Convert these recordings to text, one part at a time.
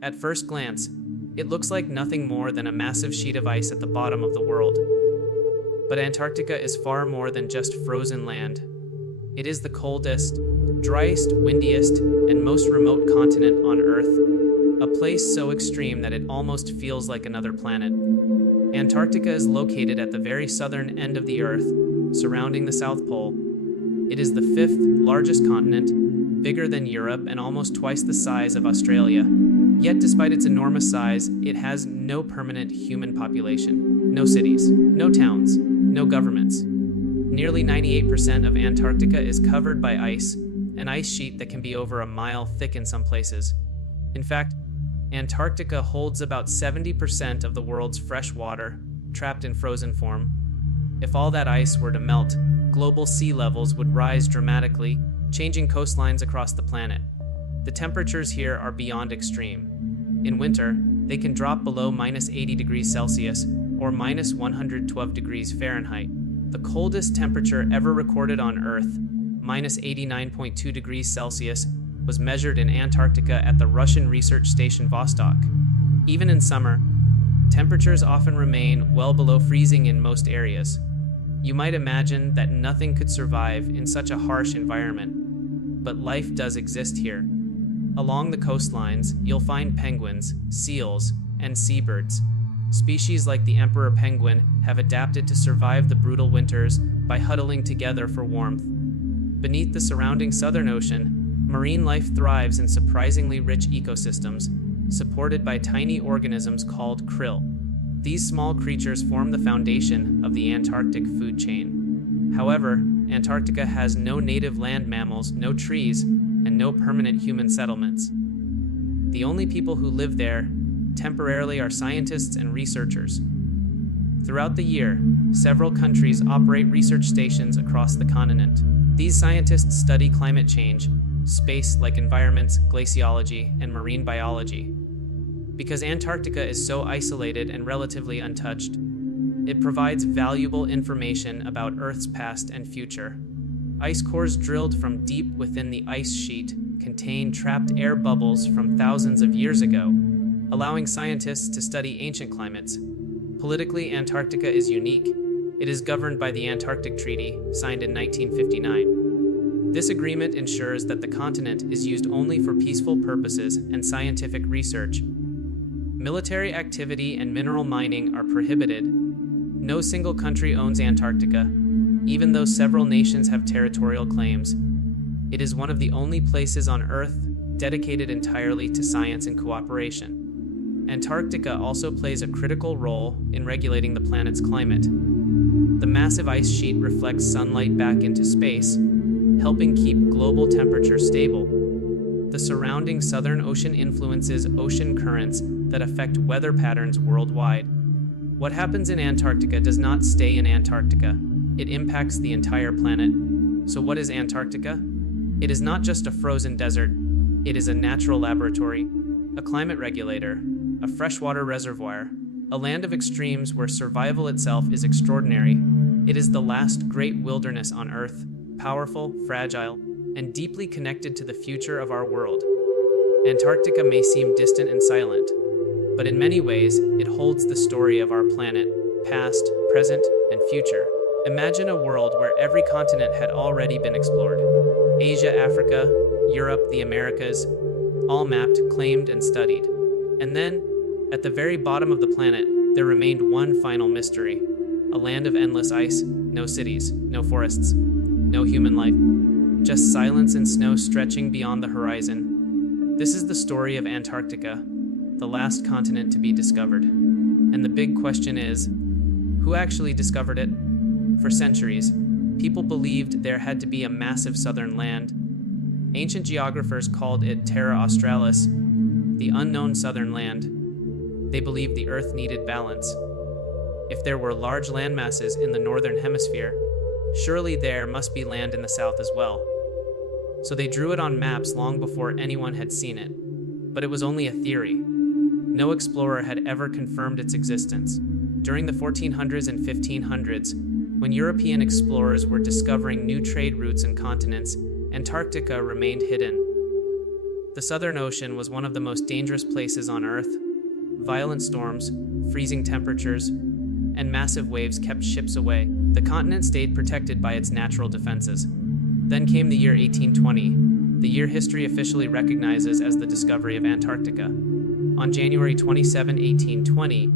At first glance, it looks like nothing more than a massive sheet of ice at the bottom of the world. But Antarctica is far more than just frozen land. It is the coldest, driest, windiest, and most remote continent on Earth, a place so extreme that it almost feels like another planet. Antarctica is located at the very southern end of the Earth, surrounding the South Pole. It is the fifth largest continent, bigger than Europe and almost twice the size of Australia. Yet despite its enormous size, it has no permanent human population, no cities, no towns, no governments. Nearly 98% of Antarctica is covered by ice, an ice sheet that can be over a mile thick in some places. In fact, Antarctica holds about 70% of the world's fresh water, trapped in frozen form. If all that ice were to melt, global sea levels would rise dramatically, changing coastlines across the planet. The temperatures here are beyond extreme. In winter, they can drop below -80 degrees Celsius or -112 degrees Fahrenheit. The coldest temperature ever recorded on Earth, -89.2 degrees Celsius, was measured in Antarctica at the Russian research station Vostok. Even in summer, temperatures often remain well below freezing in most areas. You might imagine that nothing could survive in such a harsh environment, but life does exist here. Along the coastlines, you'll find penguins, seals, and seabirds. Species like the emperor penguin have adapted to survive the brutal winters by huddling together for warmth. Beneath the surrounding Southern Ocean, marine life thrives in surprisingly rich ecosystems, supported by tiny organisms called krill. These small creatures form the foundation of the Antarctic food chain. However, Antarctica has no native land mammals, no trees, and no permanent human settlements. The only people who live there temporarily are scientists and researchers. Throughout the year, several countries operate research stations across the continent. These scientists study climate change, space like environments, glaciology, and marine biology. Because Antarctica is so isolated and relatively untouched, it provides valuable information about Earth's past and future. Ice cores drilled from deep within the ice sheet contain trapped air bubbles from thousands of years ago, allowing scientists to study ancient climates. Politically, Antarctica is unique. It is governed by the Antarctic Treaty, signed in 1959. This agreement ensures that the continent is used only for peaceful purposes and scientific research. Military activity and mineral mining are prohibited. No single country owns Antarctica, even though several nations have territorial claims. It is one of the only places on Earth dedicated entirely to science and cooperation. Antarctica also plays a critical role in regulating the planet's climate. The massive ice sheet reflects sunlight back into space, helping keep global temperature stable. The surrounding Southern Ocean influences ocean currents that affect weather patterns worldwide. What happens in Antarctica does not stay in Antarctica. It impacts the entire planet. So what is Antarctica? It is not just a frozen desert. It is a natural laboratory, a climate regulator, a freshwater reservoir, a land of extremes where survival itself is extraordinary. It is the last great wilderness on Earth, powerful, fragile, and deeply connected to the future of our world. Antarctica may seem distant and silent, but in many ways, it holds the story of our planet, past, present, and future. Imagine a world where every continent had already been explored. Asia, Africa, Europe, the Americas, all mapped, claimed, and studied. And then, at the very bottom of the planet, there remained one final mystery. A land of endless ice, no cities, no forests, no human life. Just silence and snow stretching beyond the horizon. This is the story of Antarctica, the last continent to be discovered. And the big question is, who actually discovered it? For centuries, people believed there had to be a massive southern land. Ancient geographers called it Terra Australis, the unknown southern land. They believed the Earth needed balance. If there were large landmasses in the northern hemisphere, surely there must be land in the south as well. So they drew it on maps long before anyone had seen it. But it was only a theory. No explorer had ever confirmed its existence. During the 1400s and 1500s, when European explorers were discovering new trade routes and continents, Antarctica remained hidden. The Southern Ocean was one of the most dangerous places on Earth. Violent storms, freezing temperatures, and massive waves kept ships away. The continent stayed protected by its natural defenses. Then came the year 1820, the year history officially recognizes as the discovery of Antarctica. On January 27, 1820,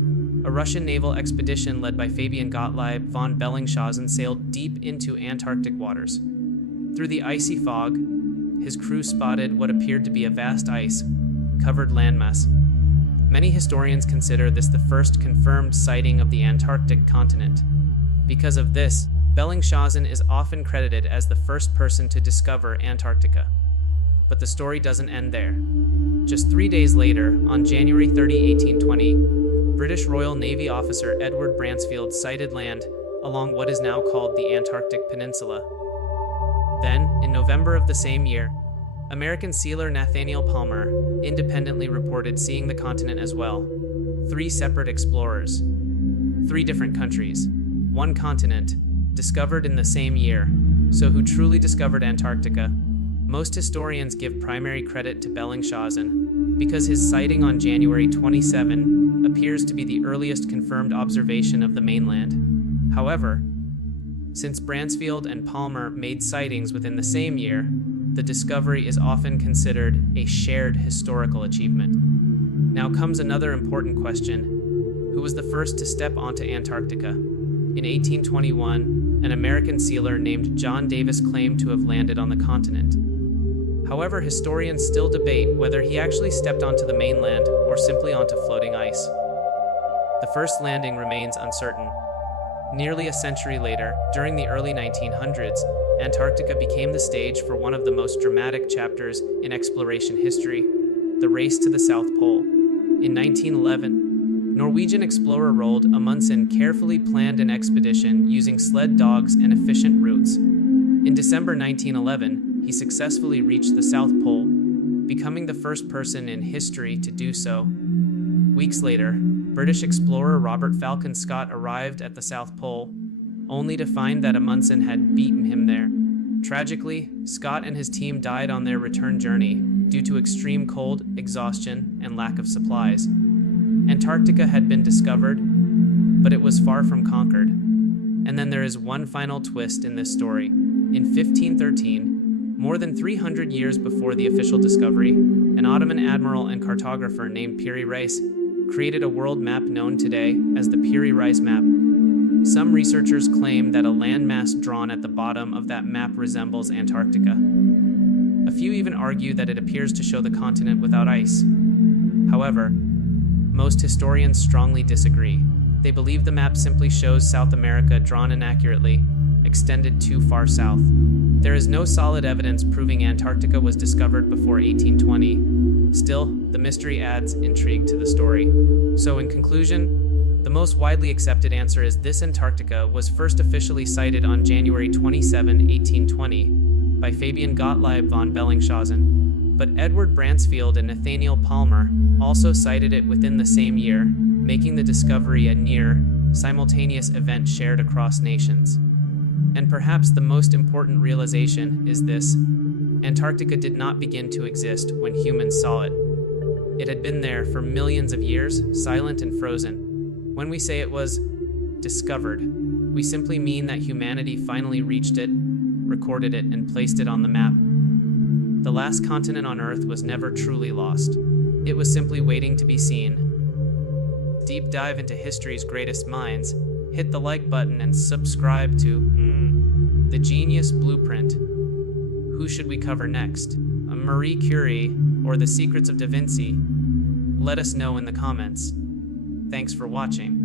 a Russian naval expedition led by Fabian Gottlieb von Bellingshausen sailed deep into Antarctic waters. Through the icy fog, his crew spotted what appeared to be a vast ice-covered landmass. Many historians consider this the first confirmed sighting of the Antarctic continent. Because of this, Bellingshausen is often credited as the first person to discover Antarctica. But the story doesn't end there. Just 3 days later, on January 30, 1820, British Royal Navy officer Edward Bransfield sighted land along what is now called the Antarctic Peninsula. Then, in November of the same year, American sealer Nathaniel Palmer independently reported seeing the continent as well. 3 separate explorers, 3 different countries, 1 continent, discovered in the same year. So who truly discovered Antarctica? Most historians give primary credit to Bellingshausen because his sighting on January 27 appears to be the earliest confirmed observation of the mainland. However, since Bransfield and Palmer made sightings within the same year, the discovery is often considered a shared historical achievement. Now comes another important question. Who was the first to step onto Antarctica? In 1821, an American sealer named John Davis claimed to have landed on the continent. However, historians still debate whether he actually stepped onto the mainland or simply onto floating ice. The first landing remains uncertain. Nearly a century later, during the early 1900s, Antarctica became the stage for one of the most dramatic chapters in exploration history, the race to the South Pole. In 1911, Norwegian explorer Roald Amundsen carefully planned an expedition using sled dogs and efficient routes. In December 1911, he successfully reached the South Pole, becoming the first person in history to do so. Weeks later, British explorer Robert Falcon Scott arrived at the South Pole, only to find that Amundsen had beaten him there. Tragically, Scott and his team died on their return journey due to extreme cold, exhaustion, and lack of supplies. Antarctica had been discovered, but it was far from conquered. And then there is one final twist in this story. In 1513, more than 300 years before the official discovery, an Ottoman admiral and cartographer named Piri Reis created a world map known today as the Piri Reis map. Some researchers claim that a landmass drawn at the bottom of that map resembles Antarctica. A few even argue that it appears to show the continent without ice. However, most historians strongly disagree. They believe the map simply shows South America drawn inaccurately, extended too far south. There is no solid evidence proving Antarctica was discovered before 1820. Still, the mystery adds intrigue to the story. So in conclusion, the most widely accepted answer is this: Antarctica was first officially sighted on January 27, 1820, by Fabian Gottlieb von Bellingshausen. But Edward Bransfield and Nathaniel Palmer also sighted it within the same year, making the discovery a near, simultaneous event shared across nations. And perhaps the most important realization is this: Antarctica did not begin to exist when humans saw it. It had been there for millions of years, silent and frozen. When we say it was discovered, we simply mean that humanity finally reached it, recorded it, and placed it on the map. The last continent on Earth was never truly lost. It was simply waiting to be seen. Deep dive into history's greatest minds. Hit the like button and subscribe to The Genius Blueprint. Who should we cover next? Marie Curie or The Secrets of Da Vinci? Let us know in the comments. Thanks for watching.